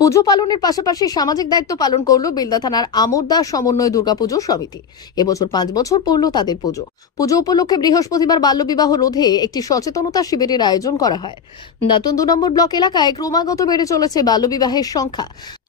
পুজো পালনের পাশাপাশি সামাজিক দায়িত্ব পালন করলো বেলদা থানার আমোরদা সমন্বয় দুর্গাপুজো সমিতি। এবছর 5 বছর পড়ল তাদের পুজো। পুজো উপলক্ষে বৃহস্পতিবার বাল্যবিবাহ রোধে একটি সচেতনতা শিবিরের আয়োজন করা হয়। নতুন 2 নম্বর ব্লক এলাকায় ক্রমাগত বেড়ে চলেছে বাল্যবিবাহের সংখ্যা,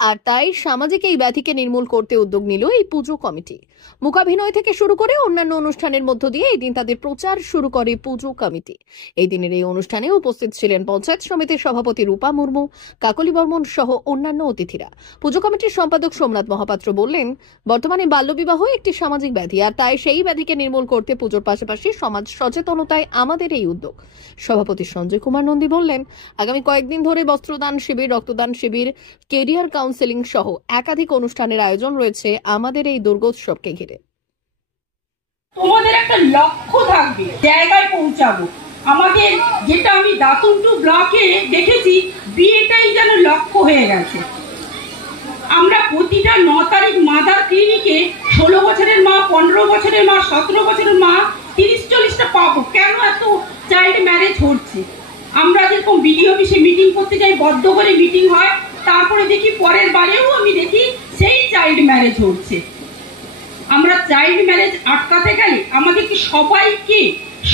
আর তাই সামাজিক এই ব্যাধিকে নির্মূল করতে উদ্যোগ নিল এই পুজো কমিটি। মুখাভিনয় থেকে শুরু করে অন্যান্য অনুষ্ঠানের মধ্য দিয়ে এই দিন তাদের প্রচার শুরু করে পুজো কমিটি। এই দিনের এই অনুষ্ঠানে উপস্থিত ছিলেন পঞ্চায়েত সমিতির সভাপতি রূপা মুর্মু, কাকলি বর্মন সহ অন্যান্য অতিথিরা। পুজো কমিটির সম্পাদক সোমনাথ মহাপাত্র বললেন, বর্তমানে বাল্যবিবাহ একটি সামাজিক ব্যাধি, আর তাই সেই ব্যাধিকে নির্মূল করতে পুজোর পাশাপাশি সমাজ সচেতনতায় আমাদের এই উদ্যোগ। সভাপতি সঞ্জয় কুমার নন্দী বললেন, আগামী কয়েকদিন ধরে বস্ত্রদান শিবির, রক্তদান শিবির, কেরিয়ার কাউন্সেলিং সহ একাধিক অনুষ্ঠানের আয়োজন রয়েছে আমাদের এই দুর্গোৎসবকে ঘিরে। তোমাদের একটা লক্ষ্য থাকবে, জায়গায় পৌঁছাবো। আমাদের যেটা আমি দাতুন ব্লকে দেখেছি, বিয়েটাই যেন লক্ষ্য হয়ে গেছে। আমরা প্রতিটা 9 তারিখ মাদার ক্লিনিকে 16 বছরের মা, 15 বছরের মা, 17 বছরের মা 30-40টা পাবো। কেন এত চাইল্ড ম্যারেজ হচ্ছে? আমরা যেরকম বিডিও অফিসে মিটিং করতে যাই, বদ্ধ করে মিটিং হয়, তারপরে দেখি পরের বারেও আমি দেখি সেই চাইল্ড ম্যারেজ হচ্ছে। আমরা চাইল্ড ম্যারেজ আটকাতে গেলে আমাদেরকে সবাইকে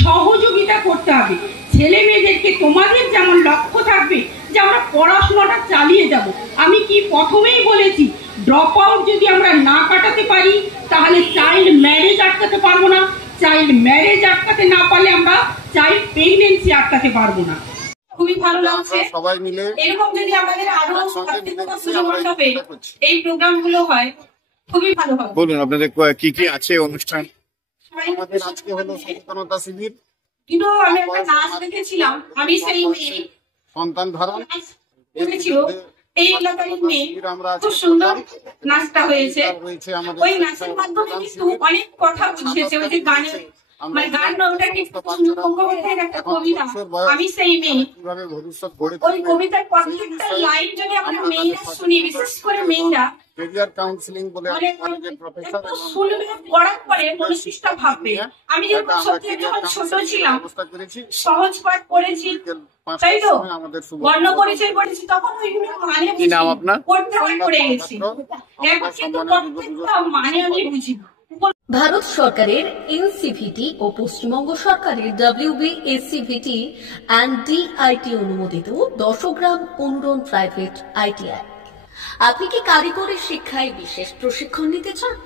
সহযোগিতা করতে হবে। ছেলে মেয়েদেরকে, তোমাদের যেমন লক্ষ্য থাকবে যে আমরা পড়াশোনাটা চালিয়ে যাব। আমি কি প্রথমেই বলেছি, ড্রপ আউট যদি আমরা না কাটাতে পারি তাহলে চাইল্ড ম্যারেজ আটকাতে পারবো না। চাইল্ড ম্যারেজ আটকাতে না পারলে আমরা চাইল্ড প্রেগন্যান্সি আটকাতে পারবো না। খুবই ভালো লাগছে সবাই মিলে এরকম যদি আমাদের আরো এই প্রোগ্রামগুলো হয়, খুবই ভালো হবে। বলুন আপনাদের কি কি আছে অনুষ্ঠান? আমাদের আজকে হলো সচেতনতা শিবির। কিন্তু আমি একটা নাচ দেখেছিলাম, আমি সেই মেয়ে সন্তান ধারণ দেখেছিল, এই এলাকার মেয়ে, খুব সুন্দর নাচটা হয়েছে। ওই নাচের মাধ্যমে কিন্তু অনেক কথা বুঝিয়েছে। ওই যে গানের মানে গান ওটা কি বঙ্গবন্ধুর একটা কবিতা, আমি সেই মেয়ে। ওই কবিতার প্রত্যেকটা লাইন যদি আমরা মেয়েরা শুনি, বিশেষ করে মেয়েরা, কেরিয়ার কাউন্সেলিং বলে আমাদের প্রফেসর শুনবে, পড়ার পরে মনস্তিষ্কটা ভাববে। আমি যখন সত্যি যখন ছোট ছিলাম, সহজ পাঠ পড়েছি, তাই তো বর্ণ পরিচয় পড়েছি, তখন ওইগুলো মানে পড়তে পড়ে গেছি। এখন কিন্তু প্রত্যেকটা মানে আমি বুঝি। ভারত সরকারের এনসিভিটি ও পশ্চিমবঙ্গ সরকারের WBSCVT and DIT অনুমোদিত 10 গ্রাম অনুরণ প্রাইভেট ITI। আপনি কি কারিগরি শিক্ষায় বিশেষ প্রশিক্ষণ নিতে চান?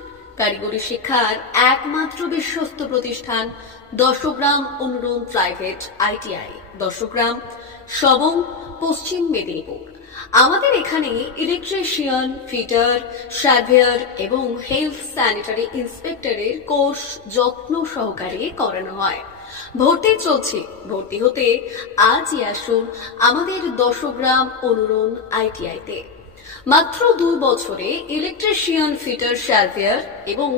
কারিগরি শিক্ষার একমাত্র বিশ্বস্ত প্রতিষ্ঠান 10 গ্রাম অনুরণ প্রাইভেট ITI, 10 গ্রাম, সবং, পশ্চিম মেদিনীপুর। আমাদের এখানে ইলেকট্রিশিয়ান, ফিটার, সার্ভেয়ার এবং হেলথ স্যানিটারি ইন্সপেক্টরের কোর্স যত্ন সহকারে করানো হয়। ভর্তি চলছে। ভর্তি হতে আজই আসুন আমাদের 10 গ্রাম অনুরণ ITI-তে। মাত্র 2 বছরে ইলেকট্রিশিয়ান, ফিটার, সার্ভেয়ার এবং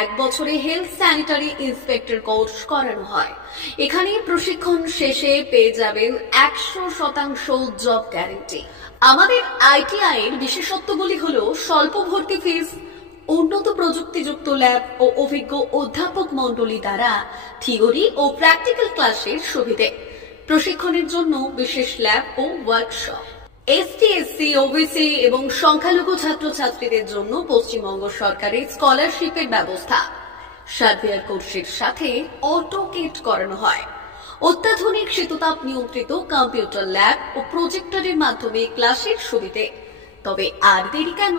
1 বছরে হেলথ স্যানিটারি ইন্সপেক্টর কোর্স করানো হয়। এখানে প্রশিক্ষণ শেষে পেয়ে যাবেন 100% জব গ্যারান্টি। আমাদের ITI এর বিশেষত্বগুলি হলো স্বল্প ভর্তি ফিস, উন্নত প্রযুক্তিযুক্ত ল্যাব ও অভিজ্ঞ অধ্যাপক মণ্ডলী দ্বারা থিওরি ও প্র্যাকটিক্যাল ক্লাসের সুবিধে, প্রশিক্ষণের জন্য বিশেষ ল্যাব ও ওয়ার্কশপ, ST, SC, OBC এবং সংখ্যালঘু ছাত্রছাত্রীদের জন্য পশ্চিমবঙ্গ সরকারের স্কলারশিপের ব্যবস্থা। সার্ভেয়ার কোর্সের সাথে অটোকেট করানো হয়। অত্যাধুনিক শীততাপ নিয়ন্ত্রিত কম্পিউটার ল্যাব ও প্রজেক্টরের মাধ্যমে ক্লাসের সুবিধে। তবে আর দেরি কেন?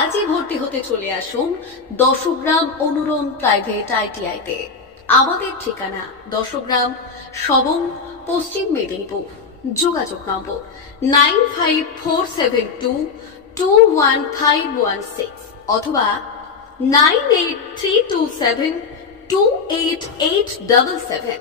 আজই ভর্তি হতে চলে আসুন 10 গ্রাম অনুরণ প্রাইভেট ITI-তে। আমাদের ঠিকানা 10 গ্রাম, সবং, পশ্চিম মেদিনীপুর। যোগাযোগ নম্বর 9547221516 অথবা 9832728877।